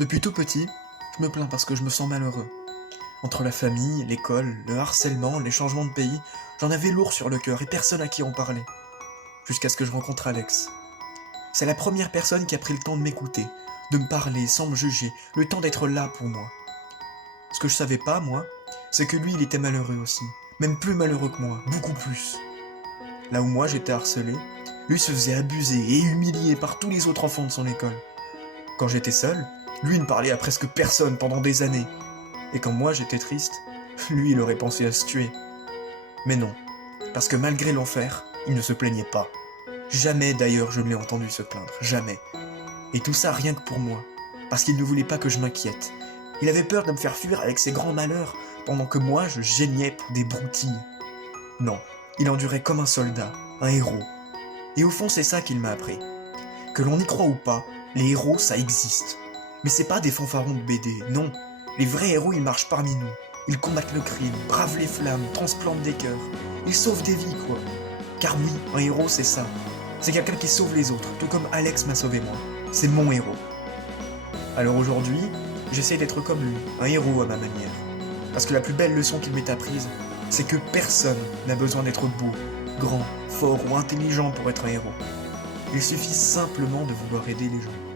Depuis tout petit, je me plains parce que je me sens malheureux. Entre la famille, l'école, le harcèlement, les changements de pays, j'en avais lourd sur le cœur et personne à qui en parler. Jusqu'à ce que je rencontre Alex. C'est la première personne qui a pris le temps de m'écouter, de me parler sans me juger, le temps d'être là pour moi. Ce que je savais pas, moi, c'est que lui, il était malheureux aussi. Même plus malheureux que moi, beaucoup plus. Là où moi j'étais harcelé, lui se faisait abuser et humilier par tous les autres enfants de son école. Quand j'étais seul, lui ne parlait à presque personne pendant des années. Et quand moi j'étais triste, lui il aurait pensé à se tuer. Mais non, parce que malgré l'enfer, il ne se plaignait pas. Jamais d'ailleurs je ne l'ai entendu se plaindre, jamais. Et tout ça rien que pour moi, parce qu'il ne voulait pas que je m'inquiète. Il avait peur de me faire fuir avec ses grands malheurs, pendant que moi je geignais pour des broutilles. Non, il endurait comme un soldat, un héros. Et au fond c'est ça qu'il m'a appris. Que l'on y croit ou pas, les héros ça existe. Mais c'est pas des fanfarons de BD, non. Les vrais héros ils marchent parmi nous. Ils combattent le crime, bravent les flammes, transplantent des cœurs. Ils sauvent des vies quoi. Car oui, un héros c'est ça. C'est quelqu'un qui sauve les autres, tout comme Alex m'a sauvé moi. C'est mon héros. Alors aujourd'hui, j'essaie d'être comme lui, un héros à ma manière. Parce que la plus belle leçon qu'il m'ait apprise, c'est que personne n'a besoin d'être beau, grand, fort ou intelligent pour être un héros. Il suffit simplement de vouloir aider les gens.